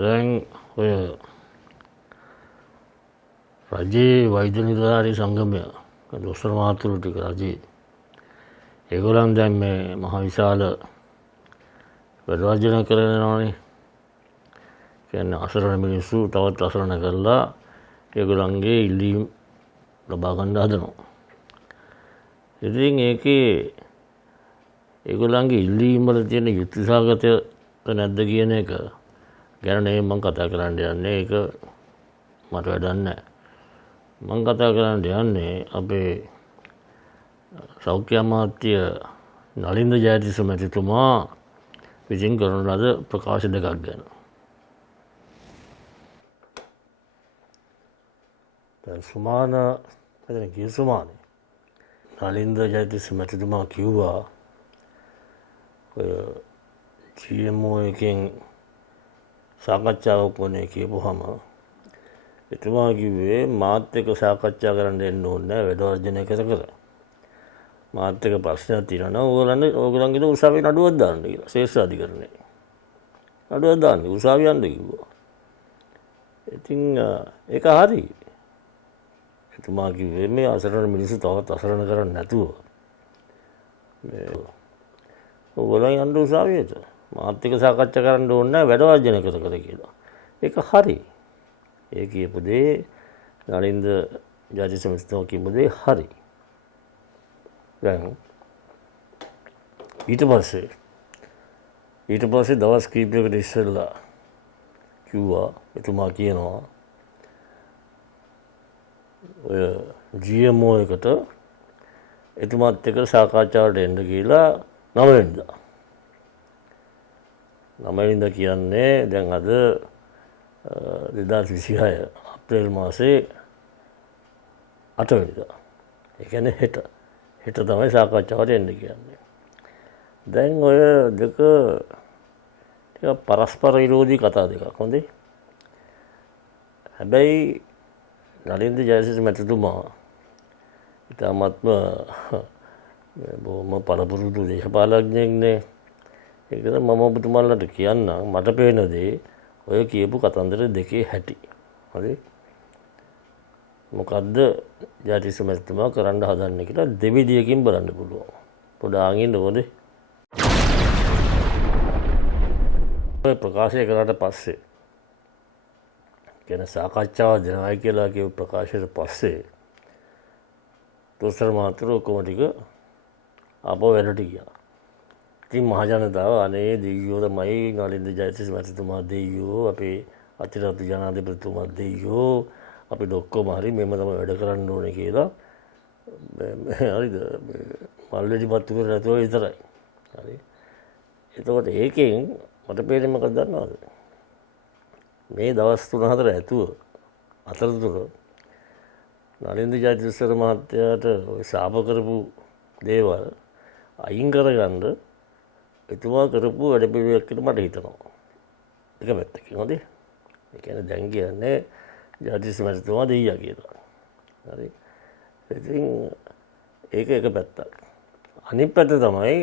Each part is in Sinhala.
දැන් ඔය රජයේ වෛද්‍ය නිලධාරී සංගමය දොස්තර මහතුරු ටික රජයේ ඒගොල්ලන් දැන් මේ මහ විශාල වැඩවර්ජන කරනවානේ. කියන්නේ අසරණ මිනිස්සු තවත් අසරණ කරලා ඒගොල්ලන්ගේ ඉල්ලීම් ලබා ගන්න හදනවා. ඉතින් ඒකේ ඒගොල්ලන්ගේ ඉල්ලීම් වල තියෙන යුක්තිසහගත නැද්ද කියන එක ගැන නෙමෙයි මම කතා කරන්න යන්නේ. ඒක මට වැඩක් නැහැ. මම කතා කරන්න යන්නේ අපේ සෞඛ්‍ය අමාත්‍ය නලින්ද ජයතිස්ස මැතිතුමා විසින් කරන ලද ප්‍රකාශ දෙකක් ගැන. දැන් සුමාන එතන ගිය සුමානේ නලින්ද ජයතිස්ස මැතිතුමා කිව්වා ඔය GMO එකෙන් සාකච්ඡාවක් වුණේ කියපුවාම එතුමා කිව්වේ මාත් එක්ක සාකච්ඡා කරන්න එන්න ඕනේ නැහැ වැඩවර්ජනය කර. මාත් එක්ක ප්‍රශ්නයක් තියෙනවා නම් ඕගොල්ලන්ගේ උසාවියේ නඩුවක් දාන්න කියලා ශ්‍රේෂ්ඨ අධිකරණයේ. නඩුවක් දාන්න උසාවිය යන්න කිව්වා. ඉතින් ඒක හරි. එතුමා කිව්වේ මේ අසරණ මිනිස්සු තවත් අසරණ කරන්නේ නැතුව මේ ඕගොල්ලන් යන්න උසාවියට. මාත් එක්ක සාකච්ඡා කරන්න ඕනේ නැහැ වැඩවර්ජනය කර කියලා. ඒක හරි. ඒ කියපු දේ නලින්ද ජයතිස්ස මැතිතුමා කියපු දේ හරි. දැන් ඊට පස්සේ දවස් කීපයකට ඉස්සෙල්ලා කිව්වා එතුමා කියනවා ඔය GMO එකට එතුමාත් එක්ක සාකච්ඡාවට එන්න කියලා 9 වෙනිදා. 9 වෙනිදා කියන්නේ දැන් අද 2026 අප්‍රේල් මාසේ 8 වෙනිදා. ඒ කියන්නේ හෙට තමයි සාකච්ඡාවට එන්න කියන්නේ. දැන් ඔය දෙක ටික පරස්පර විරෝධී කතා දෙකක්. හොඳේ. හැබැයි නලින්ද ජයතිස්ස මැතිතුමා ඉතාමත්ම බොහොම පළපුරුදු දේශපාලඥයෙක්නේ. ඒක මම ඔබතුමාලට කියන්නම් මට පේන දේ ඔය කියපු කතන්දර දෙකේ හැටි. හරි? මොකද්ද ජයතිස්ස මැතිතුමා කරන්න හදන්නේ කියලා දෙවිදියකින් බලන්න පුළුවන්. පොඩ්ඩක් ආගෙන ඕනේ. ඔය ප්‍රකාශය කරාට පස්සේ කියන සාකච්ඡාව දෙනවයි කියලා කියපු ප්‍රකාශයට පස්සේ දොස්තර මහතුරු ඔක්කොම ටික ආපහු වැඩට ගියා. ඉතින් මහ ජනතාව අනේ දෙයියෝ තමයි නලින්ද ජයතිස්ස මැතිතුමා දෙයියෝ අපේ අතිරත් ජනාධිපතිතුමා දෙයියෝ අපිට ඔක්කොම හරි මෙහෙම තමයි වැඩ කරන්න ඕනේ කියලා හරිද මල්ලෙදි පත්තු කරලා නැතුව විතරයි. හරි. එතකොට ඒකෙන් මට පේන්නේ මොකක්ද දන්නවද? මේ දවස් 3-4 අතරතුර නලින්ද ජයතිස්ස මහත්තයාට ඔය ශාප කරපු දේවල් අයින් කරගන්න එතුමා කරපු වැඩ පිළිවෙලක් කියලා මට හිතෙනවා. එක පැත්තකින් හොඳේ. ඒ කියන්නේ දැන් කියන්නේ ජයතිස්ස මැතිතුමා දෙයියා කියලා. හරි. ඉතින් ඒක එක පැත්තක්. අනිත් පැත්ත තමයි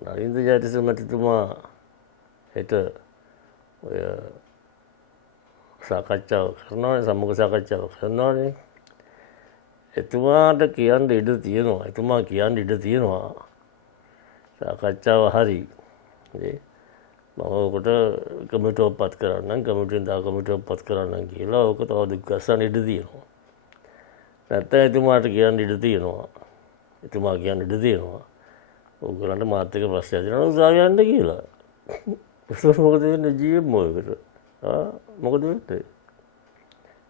නලින්ද ජයතිස්ස මැතිතුමා හෙට ඔය සාකච්ඡාව කරනවානේ සම්මුඛ සාකච්ඡාව කරනවානේ. එතුමාට කියන්න ඉඩ තියෙනවා. එතුමා කියන්න ඉඩ තියෙනවා. සාකච්ඡාව හරි. මම ඔකට කමිටුවක් පත් කරන්නම් කමිටුවෙන් තව කමිටුවක් පත් කරන්නම් කියලා ඕක තව දුක් ගස්සන්න ඉඩ තියෙනවා. නැත්නම් එතුමාට කියන්න ඉඩ තියෙනවා. එතුමා කියන්න ඉඩ තියෙනවා. ඕගොල්ලන්ට මාත් එක්ක ප්‍රශ්නයක් තියෙනවා උසාවිය යන්න කියලා. මොකද වෙන්නේ GMO එකට? මොකද වෙන්නේ?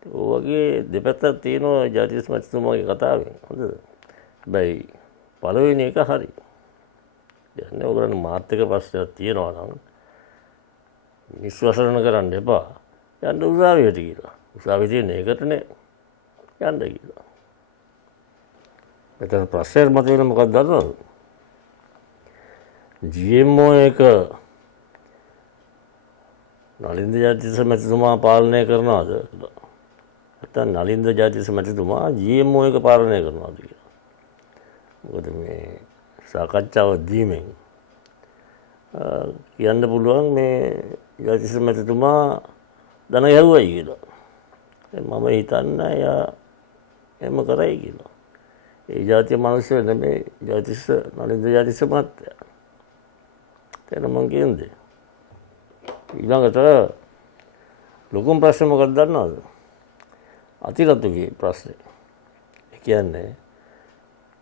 ඔයගේ දෙපැත්තක් තියෙනවා ජයතිස්ස මැතිතුමාගේ කතාවෙන්. හොඳද? හැබැයි පළවෙනි එක හරි. කියන්නේ ඔයගොල්ලන් මාත් එක්ක ප්‍රශ්නයක් තියෙනවා නම් විශ්වාසන කරන්න එපා. යන්න උසාවියට කියලා. උසාවිය තියෙන එකටනේ යන්න කියලා. මෙතන ප්‍රශ්නේ මතුවෙන මොකක්ද දන්නවද? GMO එක නලින්ද ජයතිස්ස මැතිතුමා පාලනය කරනවද? නැත්නම් නලින්ද ජයතිස්ස මැතිතුමා GMO එක පාලනය කරනවද කියලා. මොකද මේ සාකච්ඡාව දීමෙන් කියන්න පුළුවන් මේ ජාතිස මැතිතුමා ධන ගැහුවයි කියලා. මම හිතන්නේ එයා එහෙම කරයි කියලා. ඒ ජාතිය මිනිස්සු නෙමෙයි ජාතිස නලින්ද ජාතිස මහත්තයා. එතන මං කියන්නේ. ඊළඟට ලොකුම ප්‍රශ්නේ මොකක්ද දන්නවද? අතිරතුගේ ප්‍රශ්නේ. ඒ කියන්නේ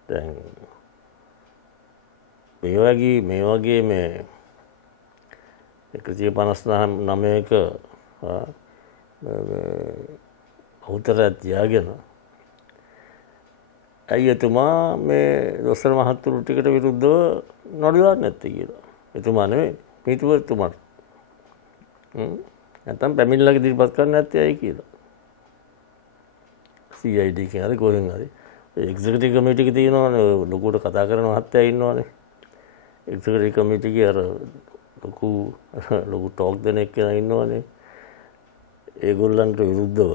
දැන් මේ වගේ මේ 159ක අවුතරයක් තියාගෙන ඇයි එතුමා මේ දොස්තර මහත්තුරු ටිකට විරුද්ධව නඩු දාන්නේ නැත්තේ කියලා. එතුමා නෙවෙයි පිටුවතුමාට. නැත්තම් පැමිණිල්ලක ඉදිරිපත් කරන්නේ නැත්තේ ඇයි කියලා. CID කියන්නේ කොහෙන් හරි එක්සිකියුටිව් කමිටු එකේ තියෙනවනේ ලොකුට කතා කරන මහත්තයා ඉන්නවනේ. එක්සිකියුටිව් කමිටු එකේ අර ලොකු ටෝක් දෙන එක්කෙනා ඉන්නවනේ. ඒගොල්ලන්ට විරුද්ධව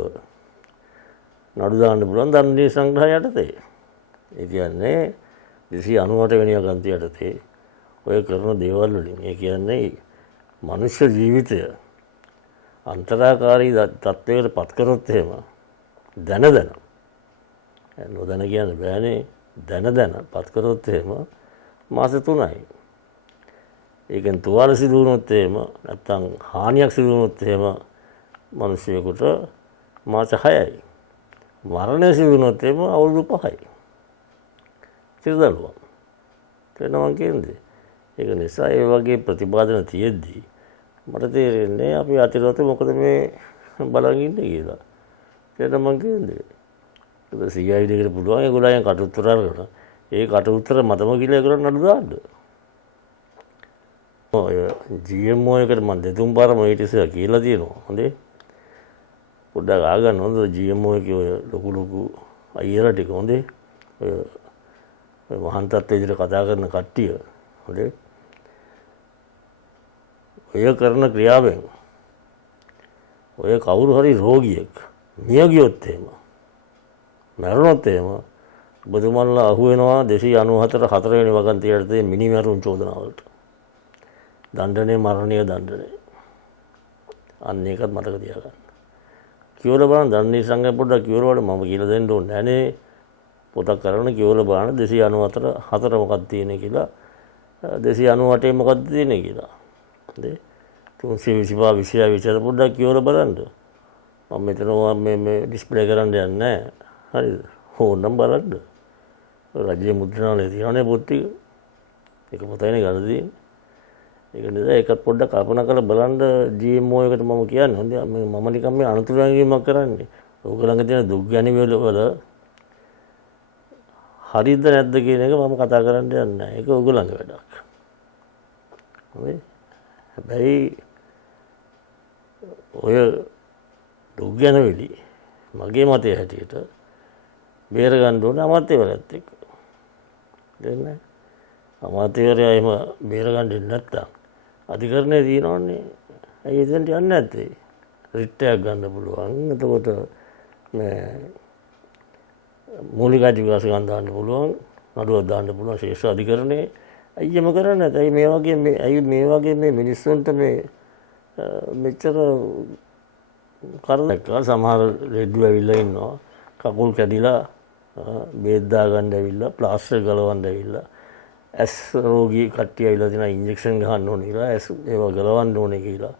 නඩු දාන්න පුළුවන් දණ්ඩනීය සංග්‍රහය යටතේ. ඒ කියන්නේ 298 වෙනි ග්‍රන්ථය යටතේ ඔය කරන දේවල් වලින් ඒ කියන්නේ මනුෂ්‍ය ජීවිතය අන්තරාකාරී තත්ත්වයකට පත් කරොත් එහෙම දැන නොදැන කියන්න බෑනේ දැන පත් කරොත් එහෙම මාස 3යි. ඒකෙන් තුවාල සිදු වුණොත් එහෙම නැත්තම් හානියක් සිදු වුණොත් එහෙම මිනිසියෙකුට මාස 6යි. මරණය සිදු වුණොත් එහෙම අවුරුදු 5යි. සිරදළුවා. තේරෙනවද කියන්නේ? ඒක නිසා ඒ වගේ ප්‍රතිපාදන තියෙද්දි මට තේරෙන්නේ අපි අතිරත මොකද මේ බලන් ඉන්නේ කියලා. තේරෙනවද කියන්නේ? ඒක CID එකට පුළුවන් ඒගොල්ලන් කටුත්තර අරගෙන ඒ කටුත්තර මතම කියලා ඒගොල්ලන් නඩු දාන්න. ඔය GMO එකට මම දෙතුන් පාරම ඊට ඉස්සෙල්ලා කියලා තියෙනවා. හොඳේ. පොඩ්ඩක් ආගන්න හොඳ GMO එකේ ඔය ලොකු අයියලා ටික හොඳේ. ඔය මහාන් තත්ත්ව විදිහට කතා කරන කට්ටිය හොඳේ. ඔය කරන ක්‍රියාවෙන් ඔය කවුරු හරි රෝගියෙක් මිය ගියොත් එහෙම මැරුණොත් එහෙම ඔබතුමන්ලා අහු වෙනවා 294 4 වෙනි වගන්තිය යටතේ මිනිමරුන් චෝදනාවලට. දණ්ඩනය මරණීය දණ්ඩනය. අන්න ඒකත් මතක තියාගන්න. කියවලා බලන්න දණ්ඩනීය සංගය පොඩ්ඩක් කියවලා බලන්න මම කියලා දෙන්න ඕනේ නැහනේ. පොතක් කරන කියවලා බලන්න 294 4 මොකක්ද තියෙන්නේ කියලා 298 මොකක්ද තියෙන්නේ කියලා. හරි 325 විෂය පොඩ්ඩක් කියවලා බලන්න. මම මෙතන මේ ඩිස්ප්ලේ කරන්න යන්නේ නැහැ. හරිද? ඕනම් බලන්න. රජයේ මුද්‍රණාලේ තියෙනනේ පොත් ටික. ඒක පොතයිනේ ගන්න තියෙන්නේ. ඒක නිසා ඒකත් පොඩ්ඩක් කල්පනා කරලා බලන්න GMO එකට මම කියන්නේ. හොඳයි මම නිකන් මේ අනුතරංගීමක් කරන්නේ. ඕගොල්ලන්ගේ තියෙන දුක් ගැනීම වල හරිද නැද්ද කියන එක මම කතා කරන්න යන්නේ නැහැ. ඒක ඕගොල්ලන්ගේ වැඩක්. හරි? හැබැයි ඔය දුක් ගැනවිලි මගේ මතය හැටියට බේර ගන්න ඕනේ අමාත්‍යවරයාත් එක්ක. දෙන්නේ. අමාත්‍යවරයා එහෙම බේර ගන්න දෙන්නේ නැත්තම් අධිකරණයේ තියෙනවනේ. ඇයි එතනට යන්නේ නැත්තේ? රිට් එකක් ගන්න පුළුවන්. එතකොට මේ මූලික අධිවාසිකම් දාන්න පුළුවන්. නඩුවක් දාන්න පුළුවන් ශේෂ්ඨ අධිකරණයේ. ඇයි එම කරන්නේ නැත්තේ? ඇයි මේ වගේ මේ මිනිස්සුන්ට මේ මෙච්චර කරදරයක් සමහර රෙඩ්ඩු ඇවිල්ලා ඉන්නවා. කකුල් කැඩිලා බේත් දාගන්න ඇවිල්ලා ප්ලාස්ටර් ගලවන්න ඇවිල්ලා ඇස් රෝගී කට්ටිය ඇවිල්ලා තියෙනවා ඉන්ජෙක්ෂන් ගහන්න ඕනේ කියලා ඇස් ඒවා ගලවන්න ඕනේ කියලා.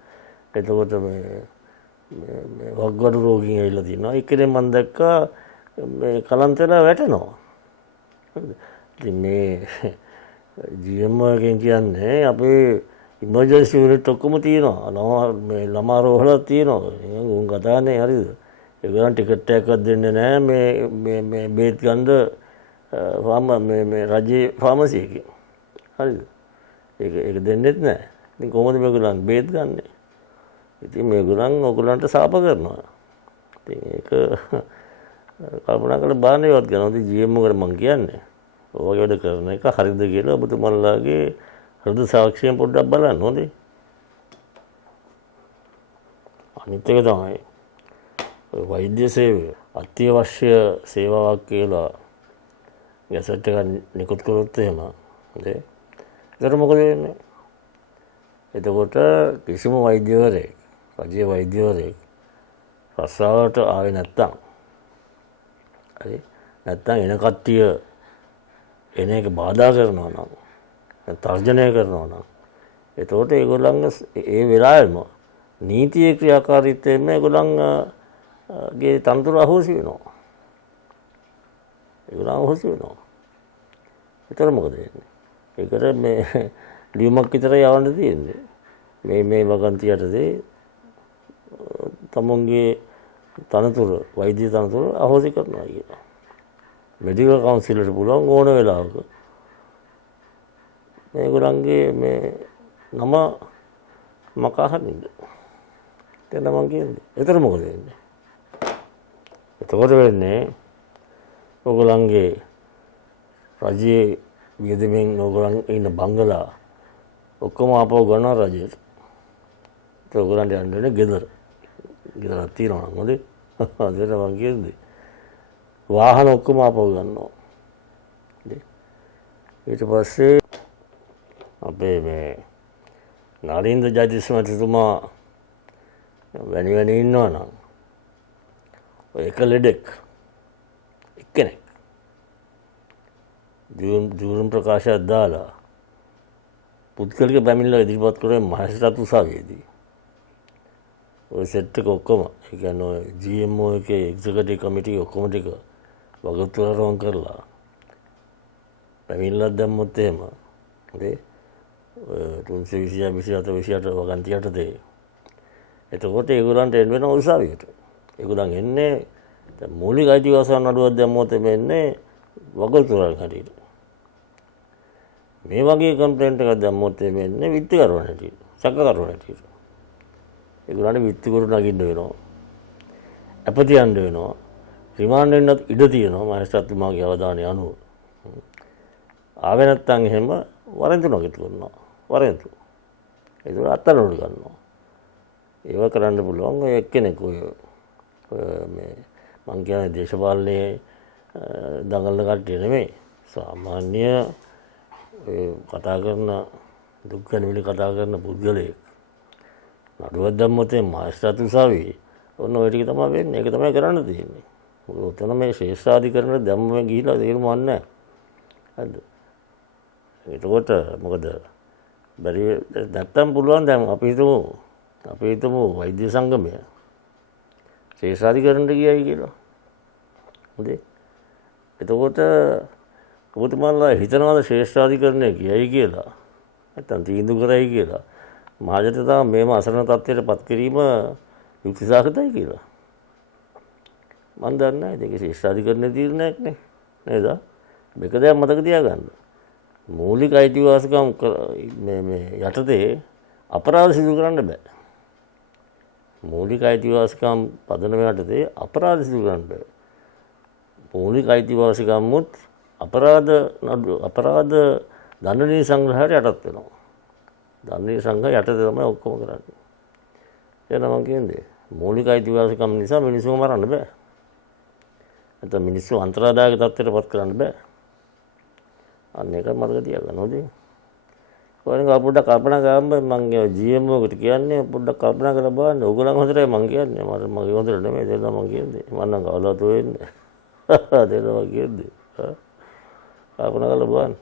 එතකොට මේ වග්ගඩු රෝගීන් ඇවිල්ලා තියෙනවා. ඒකෙන් මම දැක්කා මේ කලන්තලා වැටෙනවා. ඉතින් මේ GMO එකෙන් කියන්නේ අපේ ඉමර්ජන්සි යුනිට් ඔක්කොම තියෙනවා. මේ ළමා රෝහලක් තියෙනවා. උන් කතානේ හරිද? ඒගොල්ලන් ටිකට් එකක්වත් දෙන්නේ නැහැ මේ බේත් ගන්න මේ රජයේ ෆාමසි එකේ. හරිද? ඒක දෙන්නෙත් නැහැ. ඉතින් කොහොමද මේගොල්ලන් බේත් ගන්නෙ? ඉතින් මේගොල්ලන් ඔයගොල්ලන්ට සාප කරනවා. ඉතින් ඒක කල්පනා කරලා බාන්නේවත් ගන්නවා. ඉතින් GMO එකට මම කියන්නේ ඔය වගේ වැඩ කරන එක හරිද කියලා ඔබතුමන්ලාගේ හෘද සාක්ෂියෙන් පොඩ්ඩක් බලන්න හොඳේ. අනිත් එක තමයි වෛද්‍ය සේවය අත්‍යවශ්‍ය සේවාවක් කියලා ගැසට් එක නිකුත් කරොත් එහෙම හොඳේ. ඒකට මොකද වෙන්නේ? එතකොට කිසිම වෛද්‍යවරයෙක් රජයේ වෛද්‍යවරයෙක් රස්සාවට ආවේ නැත්තම් හරි නැත්තම් එන කට්ටිය එන එක බාධා කරනවා නම් තර්ජනය කරනවා නම් එතකොට ඒගොල්ලන්ගේ ඒ වෙලාවෙම නීතියේ ක්‍රියාකාරීත්වයෙන් ඒගොල්ලන්ගේ තනතුර අහෝසි වෙනවා. ඒගොල්ලන් අහෝසි වෙනවා. ඒතර මොකද වෙන්නේ? ඒකට මේ ලියුමක් විතරයි යවන්න තියෙන්නේ. මේ වගන්ති යටතේ තමුන්ගේ තනතුර වෛද්‍ය තනතුර අහෝසි කරනවා කියලා. මෙඩිකල් කවුන්සිලට පුළුවන් ඕන වෙලාවක මේගොල්ලන්ගේ මේ නම මකා හරින්න. දැන් මම කියන්නේ. ඒතර මොකද වෙන්නේ? එතකොට වෙන්නේ ඕගොල්ලන්ගේ රජයේ වියදමෙන් ඕගොල්ලන් ඉන්න බංගලා ඔක්කොම ආපහු ගන්නවා රජයට. ඒක ඕගොල්ලන්ට යන්න වෙන්නේ ගෙදර. ගෙදරක් තියෙනවා නම් හොඳේ. අදට මම කියන්නේ. වාහන ඔක්කොම ආපහු ගන්නවා. ඊට පස්සේ අපේ මේ නාලින්ද ජයතිස්ස මැතිතුමා වැනි ඉන්නවා නම් ඔය එක ලෙඩෙක් එක්කෙනෙක් ජූරම් ප්‍රකාශයක් දාලා පුද්ගලික පැමිණිල්ල ඉදිරිපත් කරේ මහේස්ත්‍රාත් උසාවියේදී. ඔය සෙට් එක ඔක්කොම ඒ කියන්නේ ඔය GMO එකේ එක්සිකියුටිව් කමිටු ඔක්කොම ටික වගතුවරම් කරලා පැමිණිල්ලක් දැම්මොත් එහෙම හරි 326 වගන්ති යටතේ එතකොට ඒගොල්ලන්ට එන්න වෙන උසාවියට. ඒගොල්ලන් එන්නේ දැන් මූලික අයිතිවාසිකම් නඩුවක් දැම්මොත් එන්නේ වගතුවරන් හැටියට. මේ වගේ කම්ප්ලේන්ට් එකක් දැම්මොත් එන්නේ විත්තිකරුවන් හැටියට. සැකකරුවන් හැටියට. ඒගොල්ලන්ට විත්තිකරු නගින්න වෙනවා. අපතියන්න වෙනවා. රිමාන්ඩ් වෙන්නත් ඉඩ තියෙනවා මහේස්ත්‍රාත්තුමාගේ අවධානය අනුව. ආවේ නැත්තම් එහෙම වරෙන්තු නගිට කරනවා. වරෙන්තු. ඒක අත්අඩංගුවට ගන්නවා. ඒව කරන්න පුළුවන් ඔය එක්කෙනෙක් ඔය මේ මං කියන්නේ දේශපාලනයේ දඟලන කට්ටිය නෙමෙයි. සාමාන්‍ය කතා කරන දුක් ගැනවිලි කතා කරන පුද්ගලයෙක්. නඩුවක් දැම්මොත් මහේස්ත්‍රාත් උසාවියේ ඔන්න ඔය ටික තමයි වෙන්නේ. ඒක තමයි කරන්න තියෙන්නේ. උතන මේ ශේෂ්ඨාධිකරණය දැම්මම ගිහිලා තේරුම් ගන්න නැහැ. හරිද? එතකොට මොකද බැරි නැත්තම් පුළුවන් දැන් අපි හිතමු වෛද්‍ය සංගමය ශේෂ්ඨාධිකරණයට ගියයි කියලා. හොඳේ. එතකොට ඔබතුමාලා හිතනවාද ශේෂ්ඨාධිකරණය ගියයි කියලා? නැත්තම් තීන්දුව කරයි කියලා? මහජනතාව මේම අසරණ තත්ත්වයට පත් කිරීම යුක්තිසහගතයි කියලා. මම දන්නේ නැහැ. ඒක ශේෂ්ඨාධිකරණයේ තීරණයක් නේ. නේද? මේක දැන් මතක තියාගන්න. මූලික අයිතිවාසිකම් මේ යටතේ අපරාධ සිදු කරන්න බෑ. මූලික අයිතිවාසිකම් පදනම යටතේ අපරාධ සිදු කරන්න බෑ. මූලික අයිතිවාසිකම්මුත් අපරාධ දණ්ඩනීය සංග්‍රහයට යටත් වෙනවා. දණ්ඩනීය සංග්‍රහය යටතේ තමයි ඔක්කොම කරන්නේ. එතන මම කියන්නේ මූලික අයිතිවාසිකම් නිසා මිනිස්සුම මරන්න බෑ. නැත්නම් මිනිස්සු අන්තරාදායක තත්ත්වයට පත් කරන්න බෑ. අන්න ඒක මතක තියාගන්න ඕනේ. ඔයනික පොඩ්ඩක් කල්පනා කරන්න මම GMO එකට කියන්නේ පොඩ්ඩක් කල්පනා කරලා බලන්න. ඕගොල්ලන් හොඳටයි මම කියන්නේ. මගේ හොඳට නෙමෙයි දෙන්න මම කියන්නේ. මම නම් කවදාවත් වෙන්නේ. දෙන්න මම කියන්නේ. කල්පනා කරලා බලන්න.